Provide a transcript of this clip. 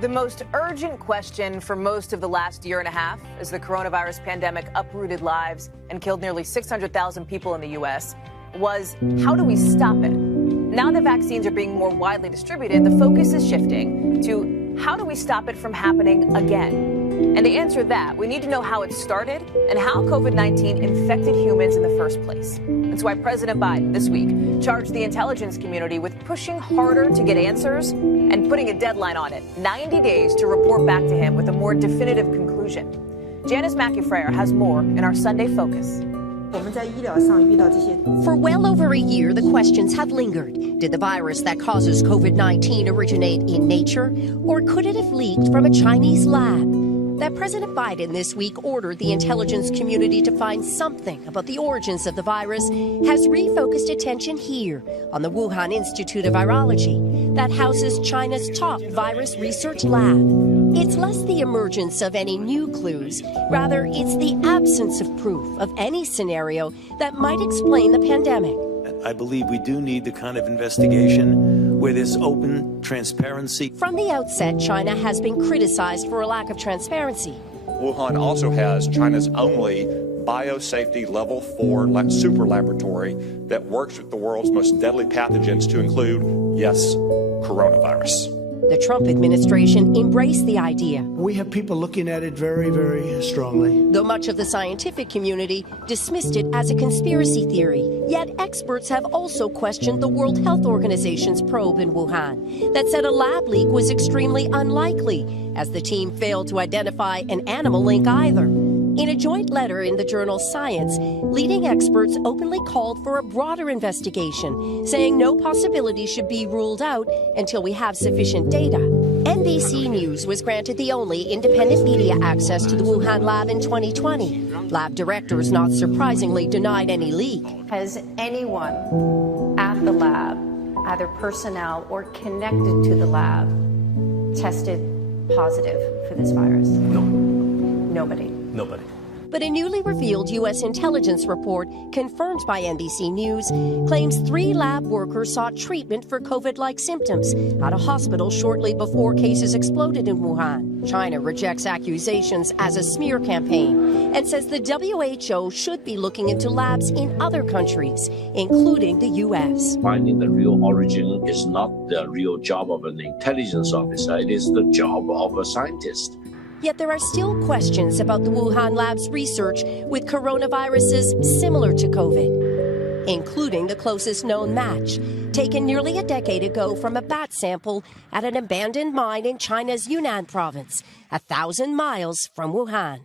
The most urgent question for most of the last year and a half, as the coronavirus pandemic uprooted lives and killed nearly 600,000 people in the U.S., was how do we stop it? Now that vaccines are being more widely distributed, the focus is shifting to how do we stop it from happening again? And to answer that, we need to know how it started and how COVID-19 infected humans in the first place. That's why President Biden this week charged the intelligence community with pushing harder to get answers and putting a deadline on it, 90 days to report back to him with a more definitive conclusion. Janice McInfrayer has more in our Sunday Focus. For well over a year, the questions have lingered. Did the virus that causes COVID-19 originate in nature, or could it have leaked from a Chinese lab? That President Biden this week ordered the intelligence community to find something about the origins of the virus has refocused attention here on the Wuhan Institute of Virology that houses China's top virus research lab. It's less the emergence of any new clues, rather it's the absence of proof of any scenario that might explain the pandemic. I believe we do need the kind of investigation where there's open transparency. From the outset, China has been criticized for a lack of transparency. Wuhan also has China's only biosafety level 4 super laboratory that works with the world's most deadly pathogens to include, yes, coronavirus. The Trump administration embraced the idea. We have people looking at it very, very strongly. Though much of the scientific community dismissed it as a conspiracy theory, yet experts have also questioned the World Health Organization's probe in Wuhan that said a lab leak was extremely unlikely, as the team failed to identify an animal link either. In a joint letter in the journal Science, leading experts openly called for a broader investigation, saying no possibility should be ruled out until we have sufficient data. NBC News was granted the only independent media access to the Wuhan lab in 2020. Lab directors, not surprisingly, denied any leak. Has anyone at the lab, either personnel or connected to the lab, tested positive for this virus? No. Nobody. Nobody. But a newly revealed U.S. intelligence report, confirmed by NBC News, claims 3 lab workers sought treatment for COVID-like symptoms at a hospital shortly before cases exploded in Wuhan. China rejects accusations as a smear campaign and says the WHO should be looking into labs in other countries, including the U.S. Finding the real origin is not the real job of an intelligence officer. It is the job of a scientist. Yet there are still questions about the Wuhan lab's research with coronaviruses similar to COVID, including the closest known match, taken nearly a decade ago from a bat sample at an abandoned mine in China's Yunnan province, 1,000 miles from Wuhan.